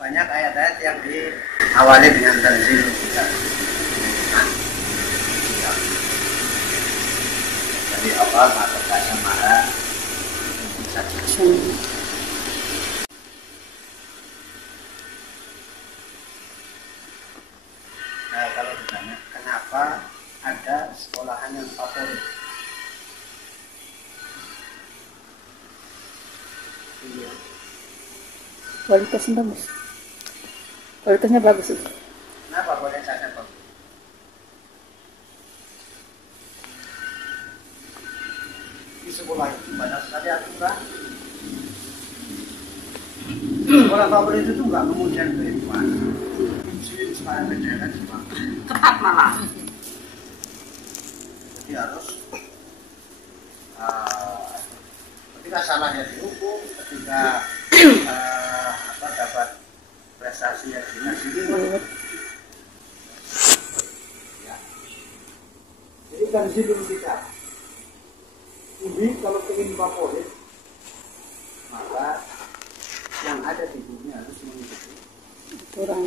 banyak ayat-ayat yang diawali dengan tanzil kitab. Jadi Allah Maha Perkasa Maha Bijaksana. Nah, kalau ditanya kenapa ada sekolahan yang favorit? Iya. Kualitasnya bagus. Kualitasnya bagus sih. Kenapa kualitasnya bagus? Di sekolah itu banyak sekali aturan. Sekolah favorit itu nggak kemudian kehidupan. Fungsi supaya berjalan cuma Ketat malah. jadi harus ketika salahnya dihukum, ketika dapat prestasi yang dinasihati. Ya. Jadi dari situ kita. Ini kalau ingin favorit, maka yang ada di bumi harus mengikuti Kurang.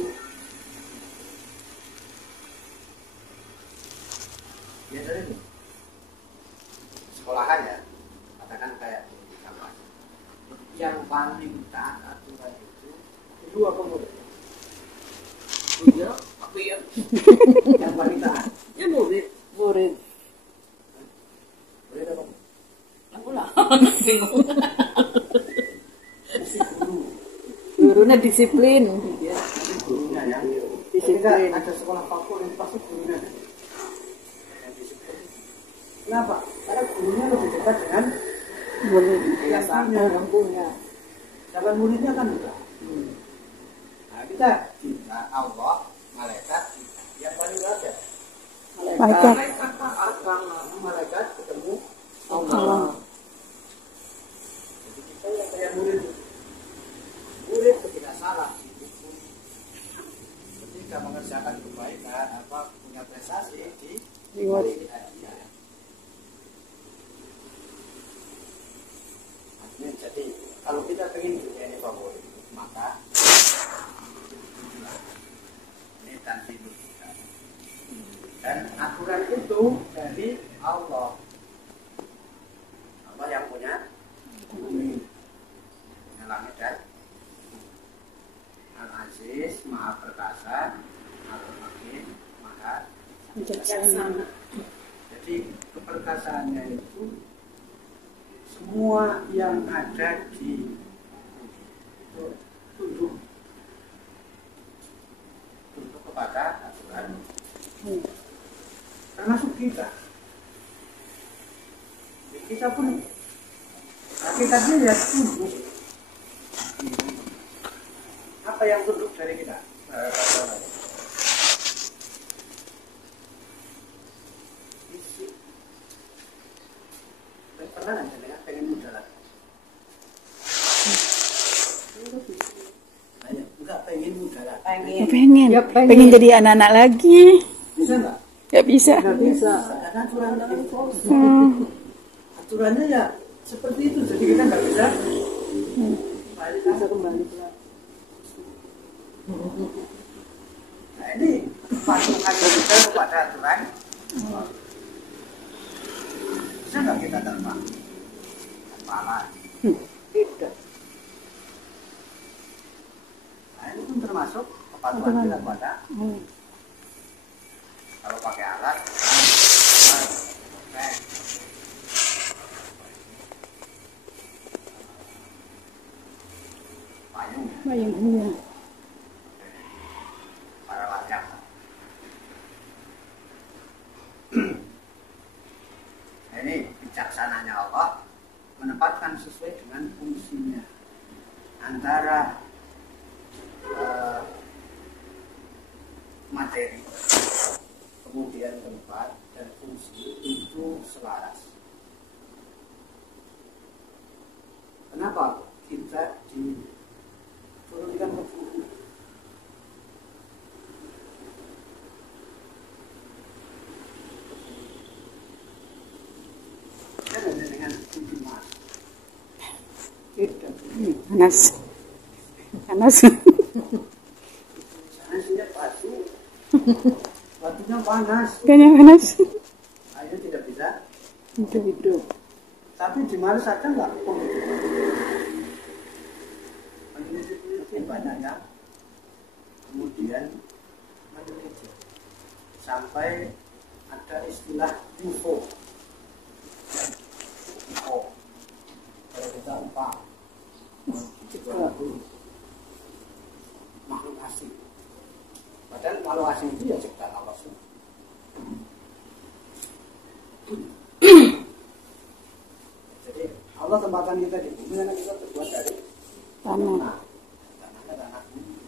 biasanya itu sekolahan ya, katakan kayak di kampus yang paling taat aturan itu apa murid? Iya, tapi ya. Yang paling taat Ya murid. Murid. murid apa? Aku lah. Bingung. Si guru. Gurunya disiplin. Ya, nanti gurunya ya. Disiplin. Ketika ada sekolah favorit pasti gurunya yang disiplin. Kenapa? Karena gurunya lebih dekat dengan Murid. kebiasaannya, yang punya. Sedangkan muridnya kan enggak. Nah, kita Allah, malaikat, yang paling ada. Malaikat. Malaikat ketemu Allah. Allah. Jadi kita yang kayak murid. Murid ketika salah dihukum. Ketika mengerjakan kebaikan, punya prestasi Reward. di hadiah. Jadi kalau kita ingin dunia ini favorit, maka ini tanzil kitab. Dan aturan itu dari Allah. Allah yang punya bumi, punya langit dan Al-Aziz, Maha Perkasa, Al-Hakim, Maha Bijaksana. Jadi keperkasaannya itu semua yang ada di itu tunduk kepada aturan, termasuk kita. Kita pun hakikatnya ya tunduk. Apa yang tunduk dari kita? Pernah nggak jenengan pengen muda lagi? Enggak pengen muda lagi. Pengen. Pengen jadi anak-anak lagi. Bisa nggak? Gak bisa. Nggak bisa. Karena aturannya kan aturannya ya seperti itu. Jadi kita nggak bisa kembali ke nah ini pasukan kita kepada aturan. Bisa nggak kita terbang? Kepala. Tidak. Nah ini pun termasuk kepatuhan kita kepada. Kalau pakai alat, payung, Iya. para layang. Ini bijaksananya Allah menempatkan sesuai dengan fungsinya antara materi, kemudian tempat dan fungsi itu selaras. Kenapa kita diturunkan ke bumi? Kan ada dengan bumi Mas. Tidak. Panas. Batunya panas. Kayaknya panas. Air tidak bisa. Hidup. Tapi di Mars ada nggak peneliti banyak ya. Kemudian meneliti sampai ada istilah UFO. UFO. Kalau kita lupa, makhluk asing. Padahal makhluk asing itu ya ciptaan Allah semua. Jadi Allah tempatkan kita di bumi karena kita terbuat dari Tanah. tanahnya tanah bumi.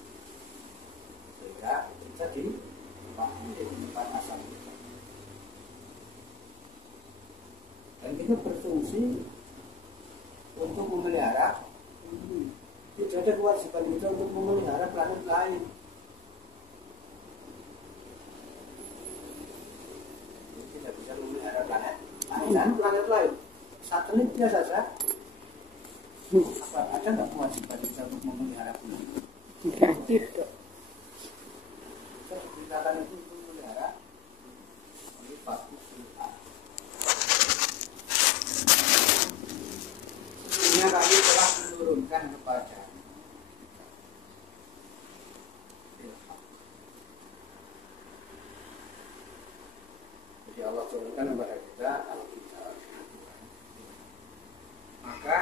Sehingga kita ditempatkan di tempat asal kita. Dan kita berfungsi untuk memelihara bumi. Tidak ada kewajiban kita untuk memelihara planet lain. Tidak bisa memelihara planet dan planet lain. Satelit biasa saja. Apa ada nggak kewajiban kita untuk memelihara bumi? Enggak gitu. Kita diberitakan itu untuk memelihara oleh bagus kita. Sesungguhnya kami telah menurunkan kepada jadi Allah turunkan kepada kita Alkitab. Maka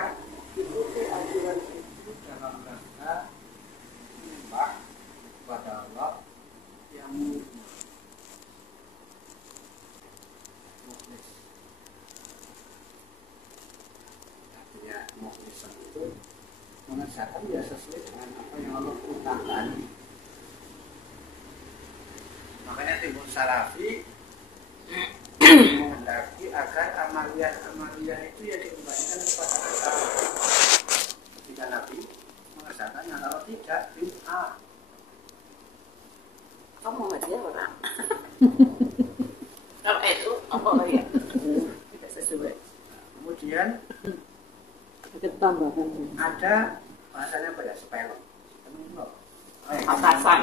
ikuti aturan itu dalam rangka menyembah kepada Allah yang murni. Mukhlis. Artinya mukhlisan itu mengerjakan ya sesuai dengan apa yang Allah perintahkan. Makanya Timbul Salafi menghendaki agar amaliyah itu ya dikembalikan kepada Allah. Ketika Nabi mengerjakannya, kalau tidak bid'ah. Kamu ngajar orang. Kalau itu apa ya? Tidak sesuai. Kemudian Ada tambahan. ada bahasanya pada sepelok. Atasan.